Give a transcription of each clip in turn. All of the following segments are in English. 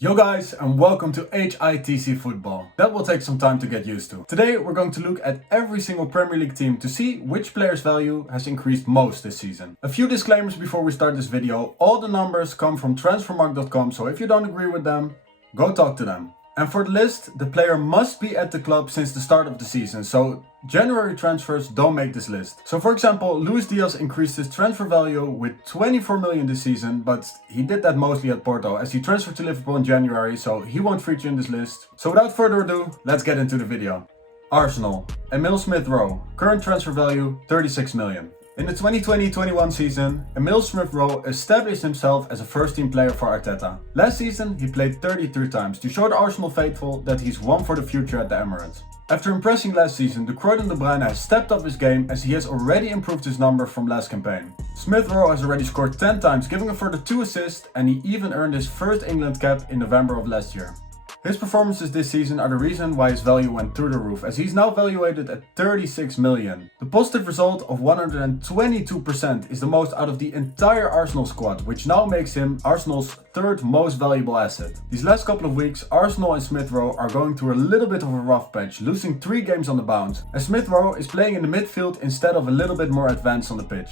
Yo guys, and welcome to HITC Football. That will take some time to get used to. Today we're going to look at every single Premier League team to see which player's value has increased most this season. A few disclaimers before we start this video. All the numbers come from transfermarkt.com, so if you don't agree with them, go talk to them. And for the list, the player must be at the club since the start of the season, so January transfers don't make this list. So for example, Luis Diaz increased his transfer value with 24 million this season, but he did that mostly at Porto as he transferred to Liverpool in January, so he won't feature in this list. So without further ado, let's get into the video. Arsenal, Emile Smith-Rowe, current transfer value 36 million. In the 2020-21 season, Emile Smith-Rowe established himself as a first-team player for Arteta. Last season, he played 33 times to show the Arsenal faithful that he's one for the future at the Emirates. After impressing last season, the Croydon De Bruyne has stepped up his game as he has already improved his number from last campaign. Smith-Rowe has already scored 10 times, giving a further 2 assists, and he even earned his first England cap in November of last year. His performances this season are the reason why his value went through the roof, as he's now valuated at 36 million. The positive result of 122% is the most out of the entire Arsenal squad, which now makes him Arsenal's third most valuable asset. These last couple of weeks, Arsenal and Smith-Rowe are going through a little bit of a rough patch, losing 3 games on the bounce, as Smith-Rowe is playing in the midfield instead of a little bit more advanced on the pitch.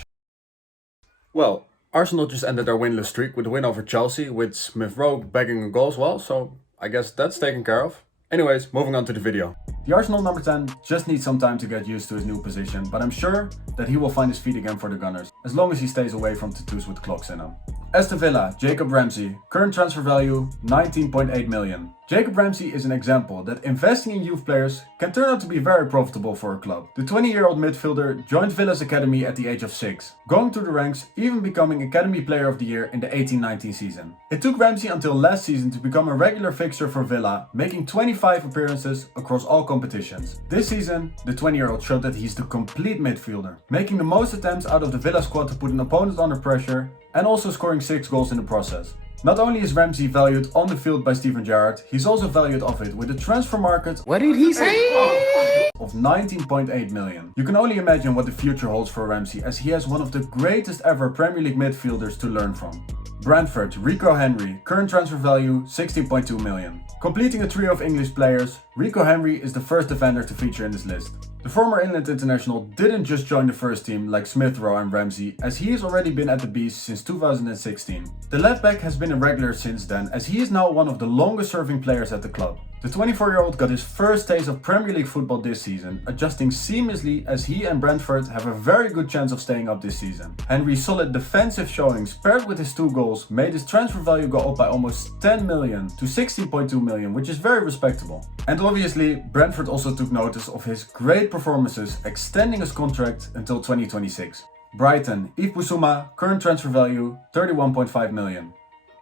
Well, Arsenal just ended their winless streak with a win over Chelsea, with Smith-Rowe bagging a goal as well, so I guess that's taken care of. Anyways, moving on to the video. The Arsenal number 10 just needs some time to get used to his new position, but I'm sure that he will find his feet again for the Gunners, as long as he stays away from tattoos with clocks in them. Aston Villa, Jacob Ramsey, current transfer value 19.8 million. Jacob Ramsey is an example that investing in youth players can turn out to be very profitable for a club. The 20-year-old midfielder joined Villa's academy at the age of 6, going through the ranks, even becoming Academy Player of the Year in the 18-19 season. It took Ramsey until last season to become a regular fixture for Villa, making 25 appearances across all competitions. This season, the 20-year-old showed that he's the complete midfielder, making the most attempts out of the Villa squad to put an opponent under pressure, and also scoring 6 goals in the process. Not only is Ramsey valued on the field by Steven Gerrard, he's also valued off it with a transfer market What did he say? of 19.8 million. You can only imagine what the future holds for Ramsey, as he has one of the greatest ever Premier League midfielders to learn from. Brentford, Rico Henry, current transfer value 16.2 million. Completing a trio of English players, Rico Henry is the first defender to feature in this list. The former England international didn't just join the first team like Smith-Rowe and Ramsey, as he has already been at the Beast since 2016. The left back has been a regular since then, as he is now one of the longest serving players at the club. The 24-year-old got his first taste of Premier League football this season, adjusting seamlessly as he and Brentford have a very good chance of staying up this season. Henry's solid defensive showings paired with his 2 goals made his transfer value go up by almost 10 million to 16.2 million, which is very respectable. And obviously, Brentford also took notice of his great performances, extending his contract until 2026. Brighton, Yves Bissouma, current transfer value 31.5 million.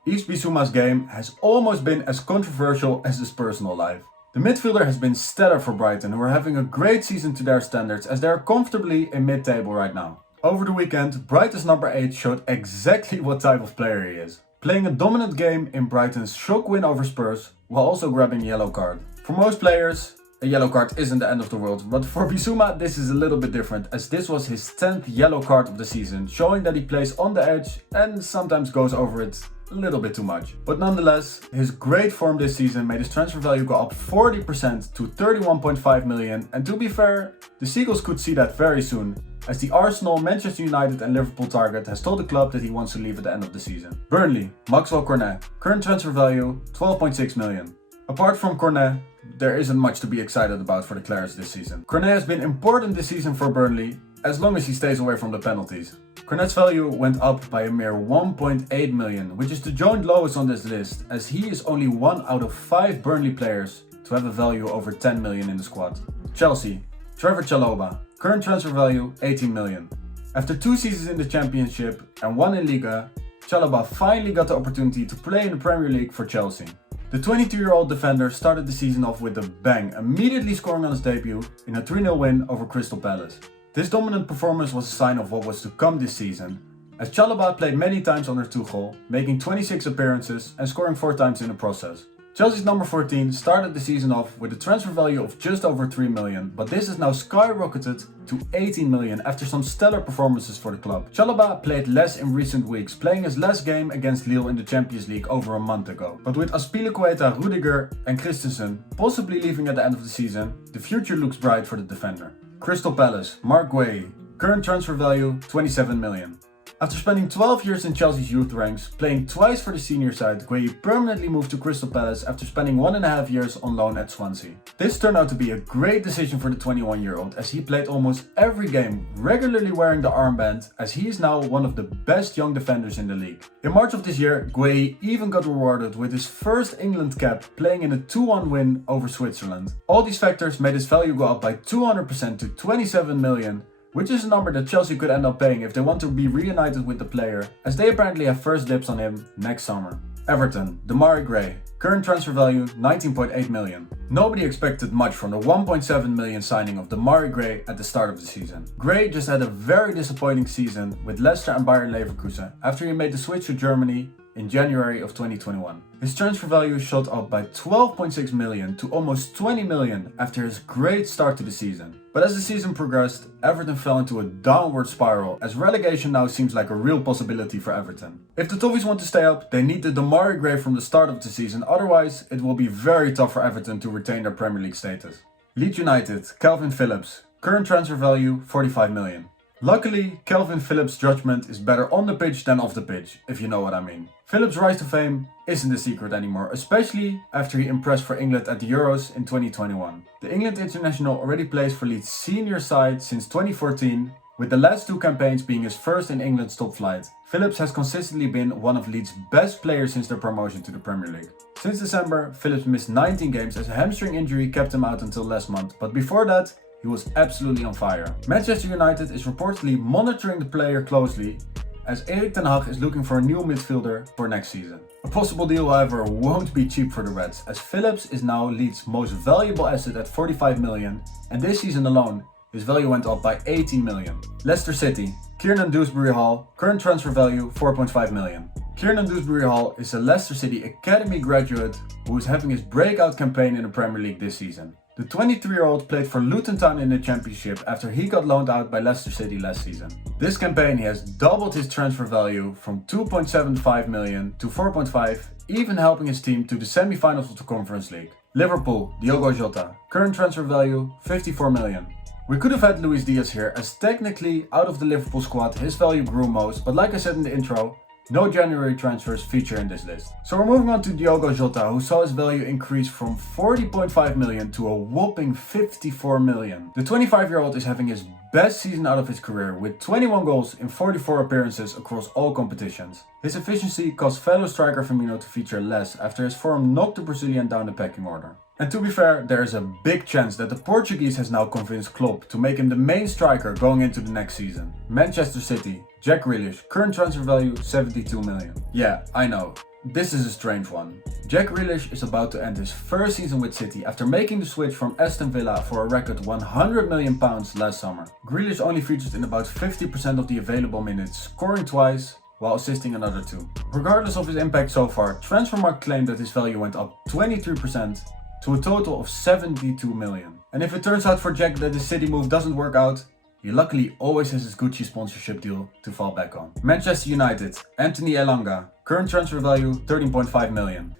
Yves Bissouma's game has almost been as controversial as his personal life. The midfielder has been stellar for Brighton, who are having a great season to their standards as they are comfortably in mid-table right now. Over the weekend, Brighton's number 8 showed exactly what type of player he is, playing a dominant game in Brighton's shock win over Spurs while also grabbing a yellow card. For most players, a yellow card isn't the end of the world, but for Bissouma this is a little bit different, as this was his 10th yellow card of the season, showing that he plays on the edge and sometimes goes over it a little bit too much. But nonetheless, his great form this season made his transfer value go up 40% to 31.5 million, and to be fair, the Seagulls could see that very soon, as the Arsenal, Manchester United and Liverpool target has told the club that he wants to leave at the end of the season. Burnley, Maxwell Cornet, current transfer value 12.6 million. Apart from Cornet, there isn't much to be excited about for the Clares this season. Cornet has been important this season for Burnley, as long as he stays away from the penalties. Cornet's value went up by a mere 1.8 million, which is the joint lowest on this list, as he is only 1 out of 5 Burnley players to have a value over 10 million in the squad. Chelsea, Trevor Chalobah, current transfer value 18 million. After 2 seasons in the Championship and 1 in Liga, Chalobah finally got the opportunity to play in the Premier League for Chelsea. The 22-year-old defender started the season off with a bang, immediately scoring on his debut in a 3-0 win over Crystal Palace. This dominant performance was a sign of what was to come this season, as Chalobah played many times under Tuchel, making 26 appearances and scoring 4 times in the process. Chelsea's number 14 started the season off with a transfer value of just over 3 million, but this has now skyrocketed to 18 million after some stellar performances for the club. Chalobah played less in recent weeks, playing his last game against Lille in the Champions League over a month ago. But with Azpilicueta, Rudiger and Christensen possibly leaving at the end of the season, the future looks bright for the defender. Crystal Palace, Mark Guehi, current transfer value 27 million. After spending 12 years in Chelsea's youth ranks, playing twice for the senior side, Guehi permanently moved to Crystal Palace after spending 1.5 years on loan at Swansea. This turned out to be a great decision for the 21-year-old as he played almost every game, regularly wearing the armband, as he is now one of the best young defenders in the league. In March of this year, Guehi even got rewarded with his first England cap, playing in a 2-1 win over Switzerland. All these factors made his value go up by 200% to 27 million, which is a number that Chelsea could end up paying if they want to be reunited with the player, as they apparently have first dibs on him next summer. Everton, Demarai Gray, current transfer value 19.8 million. Nobody expected much from the 1.7 million signing of Demarai Gray at the start of the season. Gray just had a very disappointing season with Leicester and Bayer Leverkusen after he made the switch to Germany in January of 2021. His transfer value shot up by 12.6 million to almost 20 million after his great start to the season. But as the season progressed, Everton fell into a downward spiral as relegation now seems like a real possibility for Everton. If the Toffees want to stay up, they need the Demarai Gray from the start of the season, otherwise it will be very tough for Everton to retain their Premier League status. Leeds United, Calvin Phillips, current transfer value 45 million. Luckily, Calvin Phillips' judgment is better on the pitch than off the pitch, if you know what I mean. Phillips' rise to fame isn't a secret anymore, especially after he impressed for England at the Euros in 2021. The England international already plays for Leeds' senior side since 2014, with the last 2 campaigns being his first in England's top flight. Phillips has consistently been one of Leeds' best players since their promotion to the Premier League. Since December, Phillips missed 19 games as a hamstring injury kept him out until last month, but before that, he was absolutely on fire. Manchester United is reportedly monitoring the player closely, as Erik ten Hag is looking for a new midfielder for next season. A possible deal, however, won't be cheap for the Reds, as Phillips is now Leeds' most valuable asset at 45 million, and this season alone, his value went up by 18 million. Leicester City, Kiernan Dewsbury-Hall, current transfer value 4.5 million. Kiernan Dewsbury-Hall is a Leicester City Academy graduate who is having his breakout campaign in the Premier League this season. The 23-year-old played for Luton Town in the Championship after he got loaned out by Leicester City last season. This campaign he has doubled his transfer value from 2.75 million to 4.5, even helping his team to the semi-finals of the Conference League. Liverpool, Diogo Jota, current transfer value 54 million. We could have had Luis Diaz here, as technically out of the Liverpool squad his value grew most, but like I said in the intro, no January transfers feature in this list. So we're moving on to Diogo Jota, who saw his value increase from 40.5 million to a whopping 54 million. The 25-year-old is having his best season out of his career with 21 goals in 44 appearances across all competitions. His efficiency caused fellow striker Firmino to feature less after his form knocked the Brazilian down the pecking order. And to be fair, there is a big chance that the Portuguese has now convinced Klopp to make him the main striker going into the next season. Manchester City, Jack Grealish, current transfer value 72 million. Yeah, I know, this is a strange one. Jack Grealish is about to end his first season with City after making the switch from Aston Villa for a record £100 million last summer. Grealish only featured in about 50% of the available minutes, scoring twice while assisting another 2. Regardless of his impact so far, Transfermarkt claimed that his value went up 23% to a total of 72 million. And if it turns out for Jack that the City move doesn't work out, he luckily always has his Gucci sponsorship deal to fall back on. Manchester United, Anthony Elanga, current transfer value 13.5 million.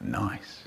Nice.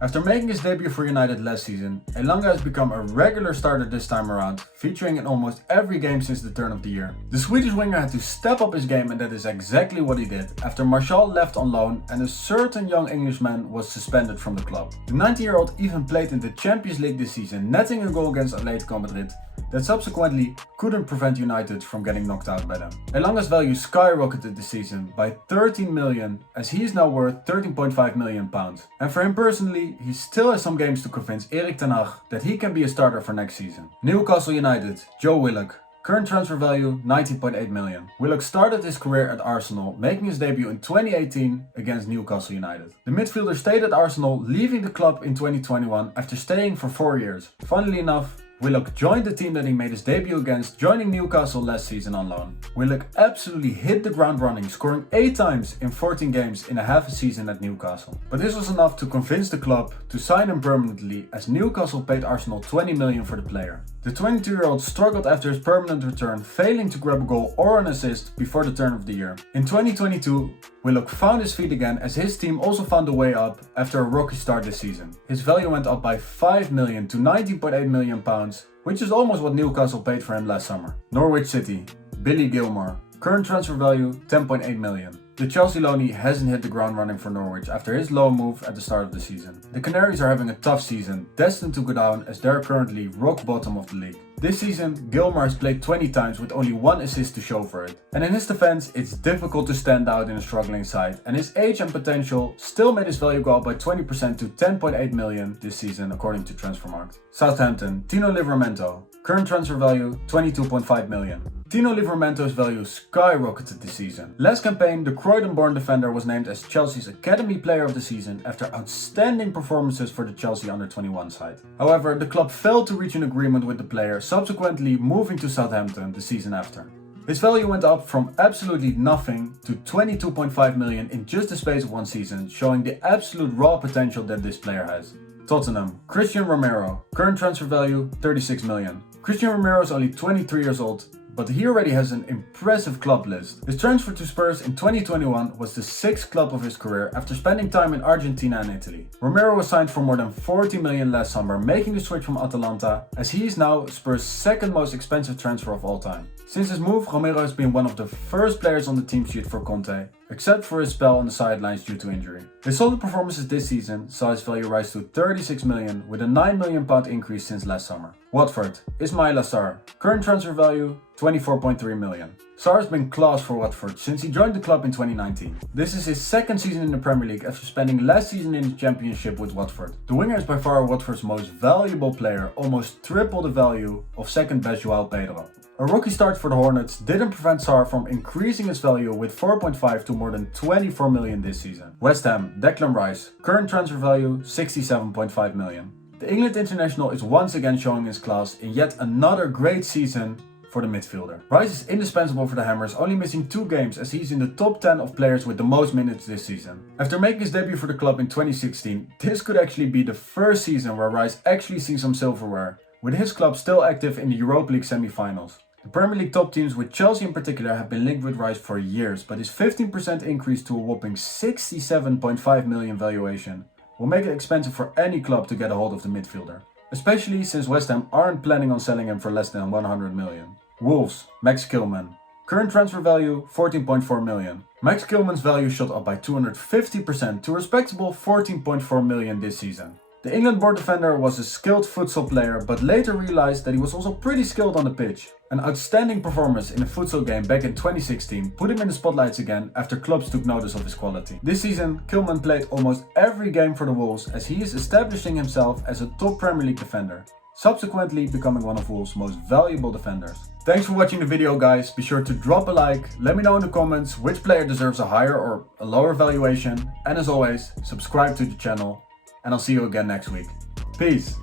After making his debut for United last season, Elanga has become a regular starter this time around, featuring in almost every game since the turn of the year. The Swedish winger had to step up his game, and that is exactly what he did, after Martial left on loan and a certain young Englishman was suspended from the club. The 19-year-old even played in the Champions League this season, netting a goal against Atletico Madrid that subsequently couldn't prevent United from getting knocked out by them. Elanga's value skyrocketed this season by 13 million, as he is now worth 13.5 million pounds. And for him personally, he still has some games to convince Erik ten Hag that he can be a starter for next season. Newcastle United, Joe Willock, current transfer value 19.8 million. Willock started his career at Arsenal, making his debut in 2018 against Newcastle United. The midfielder stayed at Arsenal, leaving the club in 2021 after staying for 4 years. Funnily enough, Willock joined the team that he made his debut against, joining Newcastle last season on loan. Willock absolutely hit the ground running, scoring 8 times in 14 games in a half a season at Newcastle. But this was enough to convince the club to sign him permanently, as Newcastle paid Arsenal 20 million for the player. The 22-year-old struggled after his permanent return, failing to grab a goal or an assist before the turn of the year. In 2022, Willock found his feet again, as his team also found a way up after a rocky start this season. His value went up by 5 million to 19.8 million pounds, which is almost what Newcastle paid for him last summer. Norwich City, Billy Gilmore, current transfer value 10.8 million. The Chelsea loanee hasn't hit the ground running for Norwich after his loan move at the start of the season. The Canaries are having a tough season, destined to go down as they're currently rock bottom of the league. This season, Gilmore has played 20 times with only 1 assist to show for it. And in his defense, it's difficult to stand out in a struggling side, and his age and potential still made his value go up by 20% to 10.8 million this season according to Transfermarkt. Southampton, Tino Livramento, current transfer value 22.5 million. Tino Livramento's value skyrocketed this season. Last campaign, the Croydon-born defender was named as Chelsea's Academy Player of the Season after outstanding performances for the Chelsea under-21 side. However, the club failed to reach an agreement with the player, subsequently moving to Southampton the season after. His value went up from absolutely nothing to 22.5 million in just the space of 1 season, showing the absolute raw potential that this player has. Tottenham, Christian Romero, current transfer value 36 million. Christian Romero is only 23 years old, but he already has an impressive club list. His transfer to Spurs in 2021 was the 6th club of his career after spending time in Argentina and Italy. Romero was signed for more than 40 million last summer, making the switch from Atalanta, as he is now Spurs' 2nd most expensive transfer of all time. Since his move, Romero has been one of the first players on the team sheet for Conte, except for his spell on the sidelines due to injury. His solid performances this season saw his value rise to 36 million, with a 9 million pound increase since last summer. Watford, Ismaila Sarr, current transfer value 24.3 million. Sarr has been class for Watford since he joined the club in 2019. This is his 2nd season in the Premier League after spending last season in the Championship with Watford. The winger is by far Watford's most valuable player, almost triple the value of 2nd best Joao Pedro. A rookie start for the Hornets didn't prevent Sarr from increasing his value with 4.5 to more than 24 million this season. West Ham, Declan Rice, current transfer value 67.5 million. The England international is once again showing his class in yet another great season for the midfielder. Rice is indispensable for the Hammers, only missing 2 games as he's in the top 10 of players with the most minutes this season. After making his debut for the club in 2016, this could actually be the first season where Rice actually sees some silverware, with his club still active in the Europa League semi-finals. The Premier League top teams, with Chelsea in particular, have been linked with Rice for years, but his 15% increase to a whopping 67.5 million valuation will make it expensive for any club to get a hold of the midfielder, especially since West Ham aren't planning on selling him for less than 100 million. Wolves, Max Kilman, current transfer value 14.4 million. Max Kilman's value shot up by 250% to a respectable 14.4 million this season. The England-born defender was a skilled futsal player, but later realized that he was also pretty skilled on the pitch. An outstanding performance in a futsal game back in 2016 put him in the spotlights again after clubs took notice of his quality. This season, Kilman played almost every game for the Wolves, as he is establishing himself as a top Premier League defender, subsequently becoming one of Wolves' most valuable defenders. Thanks for watching the video, guys. Be sure to drop a like, let me know in the comments which player deserves a higher or a lower valuation, and as always, subscribe to the channel, and I'll see you again next week. Peace!